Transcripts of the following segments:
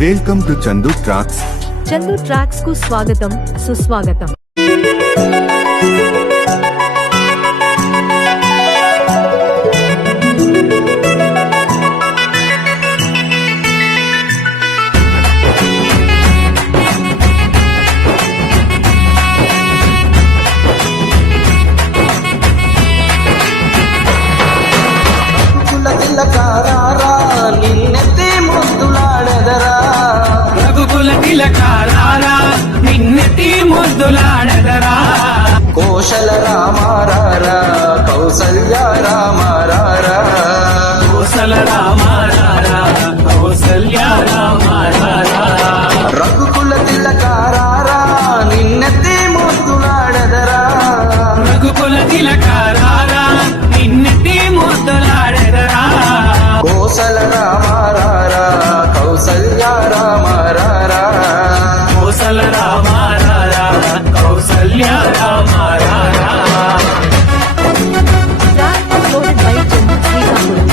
Welcome to Chandu tracks. Chandu tracks కు స్వాగతం, సుస్వాగతం. నిన్నెత్తి ముద్దులాడదరా కోశల రామారారా కౌసల్య రామారారా కోసల రామారారా కౌసల్య రామారారా రఘుకుల తిలకారారా నిన్నెత్తి ముద్దులాడదరా రఘుకుల తిలకారారా నిన్నెత్తి ముద్దులాడదరా కోశల రామారారా కౌసల్య రామారారా కోసల రామారారా కౌసల్య రామారారా. Track uploaded by Chandu Srikakulam.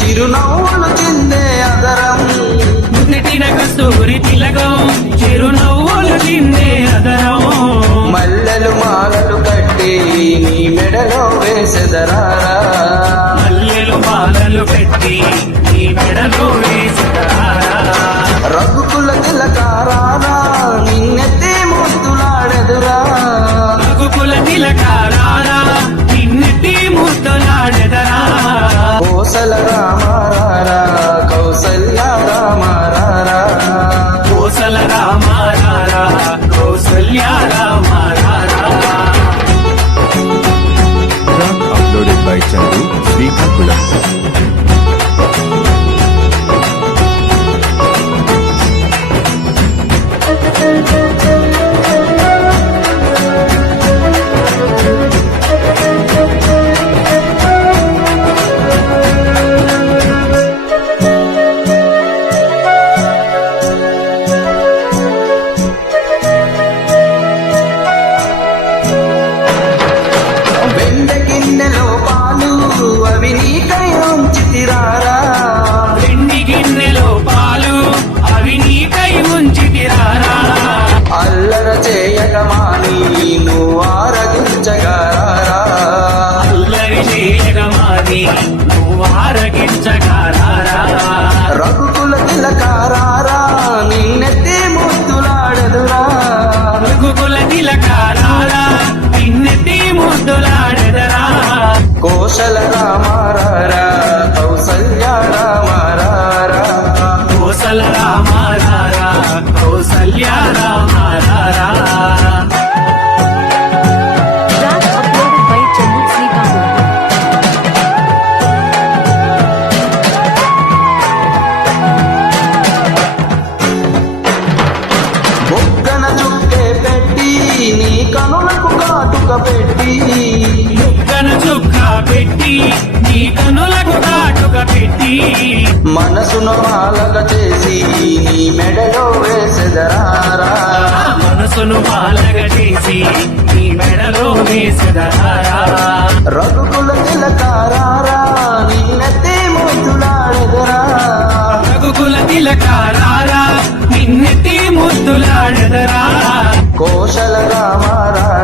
చిరునవ్వులు చిందే అదరం నెట్టిన కస్తూరి తిలకం చిరునవ్వులు చిందే అదరం మల్లెలు మాలలు కట్టి నీ మెడలో వేసెదరారా మల్లెలు మాలలు పెట్టి నీ మెడలో వేసెదరారా రఘుకుల తిలకారారా నిన్నెత్తి ముద్దులాడెదురా రఘుకుల తిలకారారా నిన్నెత్తి ముద్దులాడెదరా కోసల రామారారా కౌసల్య రామారారా కోసల రామారారా కౌసల్య రామారారా. Track uploaded by Chandu Srikakulam. వెండ గిన్నెలో పాలు అవి నీకై ఉంచితిరారా వెండి గిన్నెలో పాలు అవి నీకై ఉంచితిరారా అల్లర చేయగమాని నువ్వు ఆరగించగారారా అల్లరి చేయగమాని నువ్వు ఆరగించగారారా రఘుకుల తిలకారారా నిన్నెత్తి ముద్దులాడెదురా రఘుకుల తిలకారారా నిన్నెత్తి ముద్దులాడెదరా కోశల రామారారా కౌసల్య రామారారా కోసల రామారారా కౌసల్య రామారారా. Track uploaded by Chandu Srikakulam. బొగ్గన చుక్కే పెట్టి నీ కనులకు కాటుక పెట్టి కను చుక్క పెట్టి నీ కనులకు కాటుక పెట్టి మనసును మాలక చేసి నీ మెడలో వేసెదరారా మనసును మాలగ చేసి నీ మెడలో వేసెదరారా రఘుకుల తిలకారారా నిన్నెత్తి ముద్దులాడెదరా రఘుకుల తిలకారారా నిన్నెత్తి ముద్దులాడెదరా కోశల రామారారా